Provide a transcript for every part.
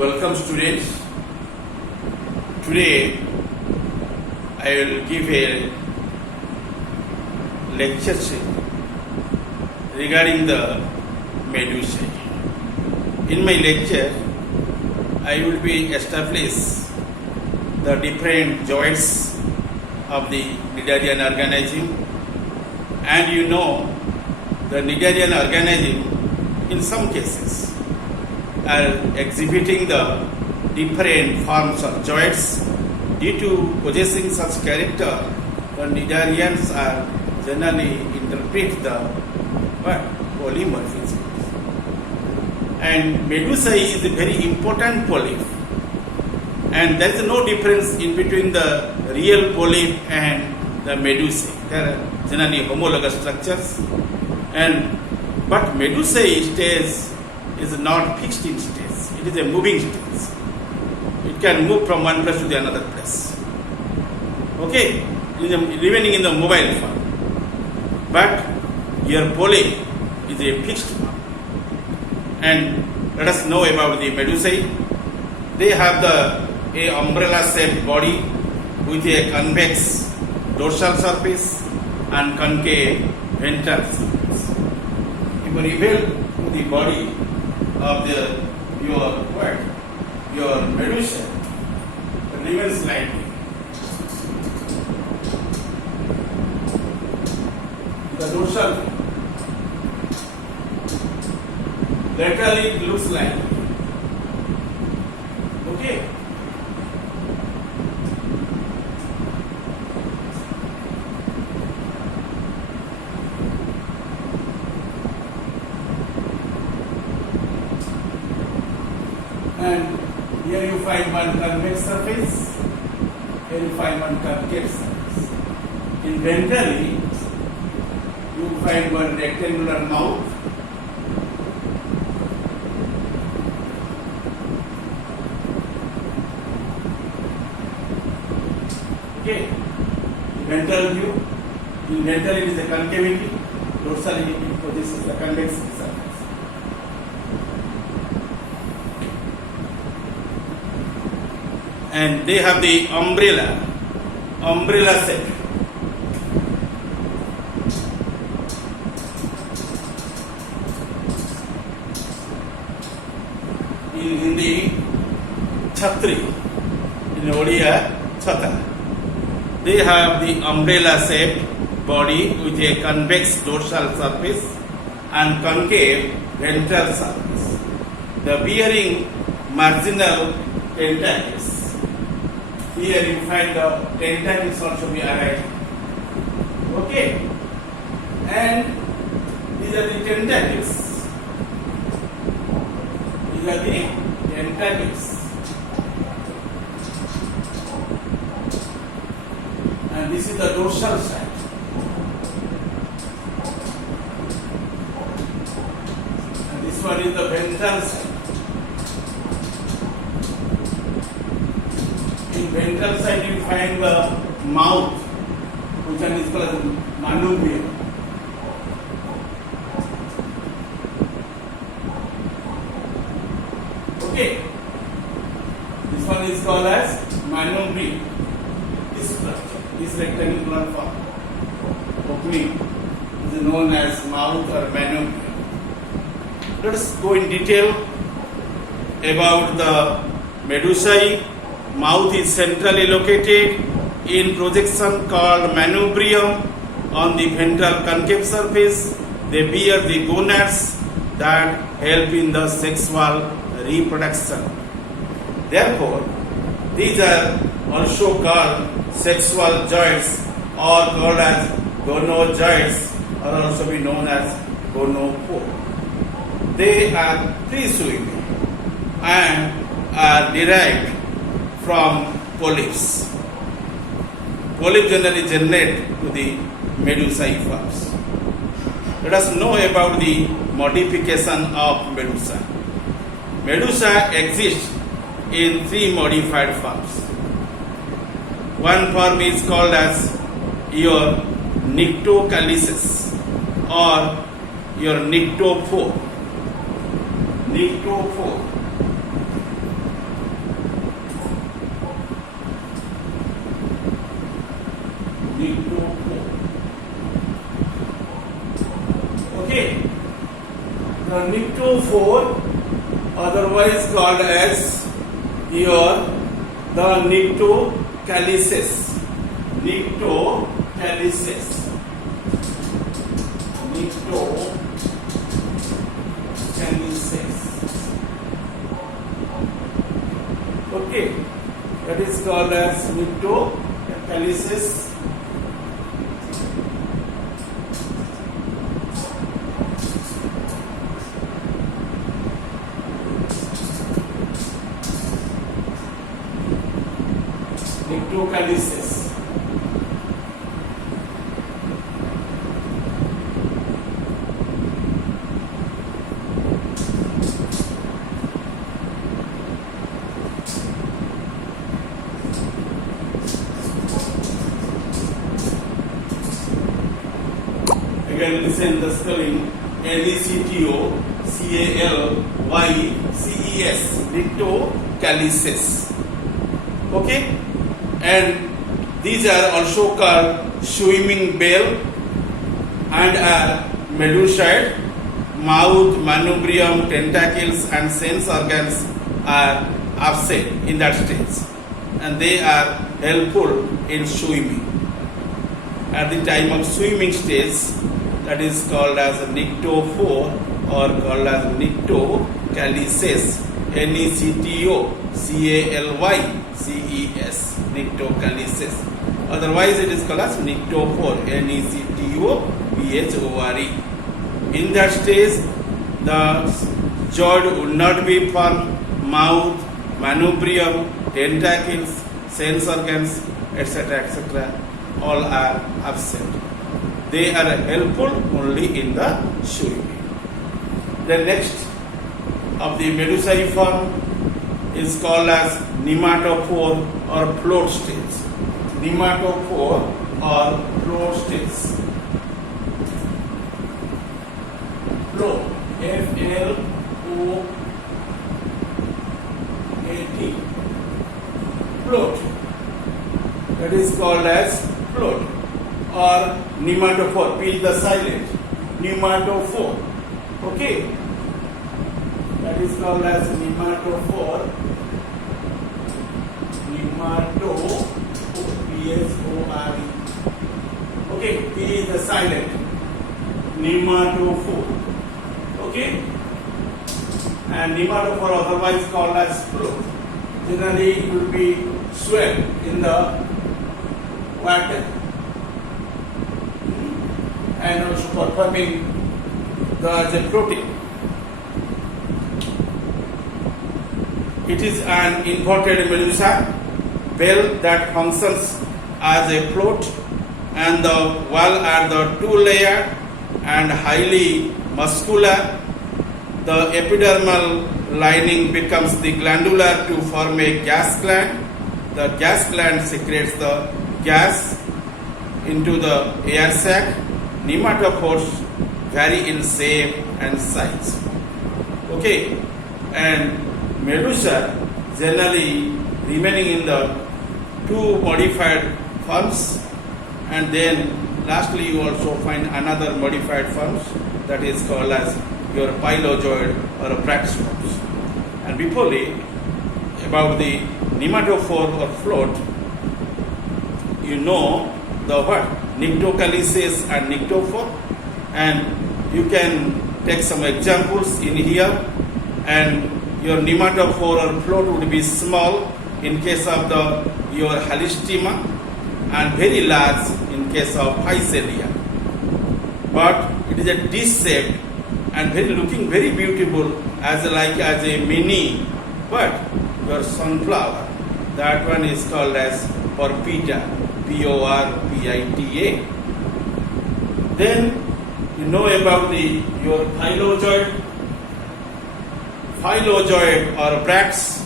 Welcome students. Today I will give a lecture regarding the medusae. In my lecture I will be establish the different joints of the Cnidarian organism, and you know the Cnidarian organism in some cases are exhibiting the different forms of joints. Due to possessing such character, the Cnidarians are generally interpret the polymorphism. And medusae is a very important polyp, and there is no difference in between the real polyp and the medusae. They are generally homologous structures, but medusae stage is not fixed in stage. It is a moving stage. It can move from one place to the another place. Okay, remaining in the mobile form. But your polyp is a fixed form. And let us know about the medusae. They have a umbrella-shaped body with a convex dorsal surface and concave ventral surface. If you reveal the body of your medusa, it remains slightly. The dorsal laterally it looks like. Okay. And here you find one convex surface, here you find one concave surface. In ventrally, you find one rectangular mouth, okay. Ventral view, in ventral it is a concavity, dorsally it possesses the convex surface. And they have the umbrella shape. In Hindi, Chhatri. In Odia, Chhata. They have the umbrella shaped body with a convex dorsal surface and concave ventral surface. The bearing marginal tentacles. Here you find the tentacles also be arrived. Okay. And these are the tentacles. These are the tentacles. And this is the dorsal side. And this one is the ventral side. In ventral side you find the mouth, which one is called manubrium. Okay, this one is called as manubrium. This structure, this rectangular form, opening is known as mouth or manubrium. Let us go in detail about the medusae. Mouth is centrally located in projection called manubrium on the ventral concave surface. They bear the gonads that help in the sexual reproduction. Therefore, these are also called sexual joints or called as gonojoints, or also be known as gonopore. They are free swimming and are derived from polyps. Polyps generally generate to the medusae forms. Let us know about the modification of medusa. Medusa exists in three modified forms. One form is called as your nyctocalyces or your nyctophore. the nyctophore, otherwise called as here the nyctocalyces. Nyctocalyces. Nyctocalyces. Okay, that is called as nyctocalyces. Nyctocalyces. Again, listen the spelling: Nectocalyces. Nyctocalyces. Okay, and these are also called swimming bell and are medusoid. Mouth, manubrium, tentacles, and sense organs are absent in that stage, and they are helpful in swimming. At the time of swimming stage, that is called as a nyctophore or called as nyctocalyces. Nectocalyces. Nyctocalyces. Otherwise, it is called as nyctophore. Nectophore. In that stage, the jaw would not be formed. Mouth, manubrium, tentacles, sense organs, etc., etc., all are absent. They are helpful only in the swimming. The next of the medusiform is called as nematophore or float stage. Nematophore or float stage. Float. F-L-O-A-T. Float. That is called as float or nematophore. P is the silent. Nematophore. Okay. That is called as nematophore. Nematophore. P-S-O-R-E. Okay. P is the silent. Nematophore. Okay. And nematophore otherwise called as float. Generally it will be swell in the water and also performing the protein. It is an inverted medusa bell that functions as a float, and the wall are the two-layered and highly muscular. The epidermal lining becomes the glandular to form a gas gland. The gas gland secretes the gas into the air sac. Nematophores vary in shape and size. Okay, and medusa generally remaining in the two modified forms, and then lastly you also find another modified forms that is called as your pilozoid or brachyforms. And before about the nematophore or float, you know the what? Nyctocalyces and nyctophore, and you can take some examples in here. And your nematophore or float would be small in case of your halystima and very large in case of Physalia. But it is a dish-shaped and looking very beautiful as a mini your sunflower. That one is called as porpita. Porpita. Then you know about your phylozoid or bracts,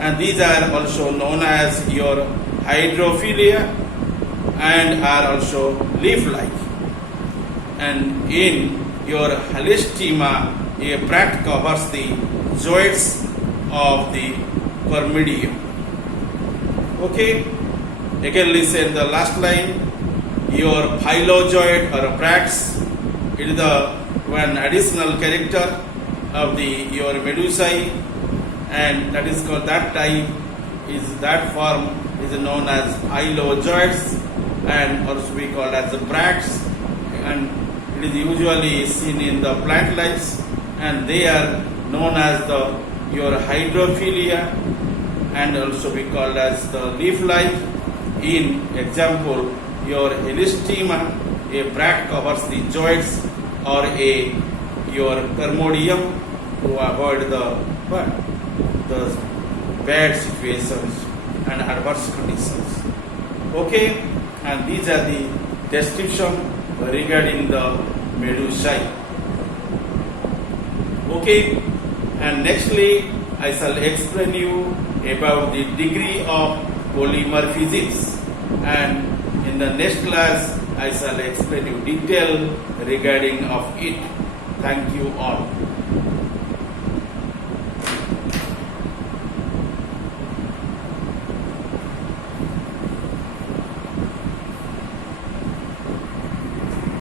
and these are also known as your hydrophilia and are also leaf-like. And in your halystima, a bract covers the zoids of the chormidium. Okay, again listen the last line. Your phylozoid or bracts, it is the one additional character of the your medusae, and that is called, that type is, that form is known as hylozoids, and also we call as the bracts, and it is usually seen in the plant lives, and they are known as the your hydrophilia, and also we call as the leaf life. In example, your elistema, a bract covers the joints, or your thermodium, to avoid the bad situations and adverse conditions. Okay, and these are the description regarding the medusae. Okay, and nextly I shall explain you about the degree of polymorphisms, and in the next class I shall explain you detail regarding of it. Thank you all.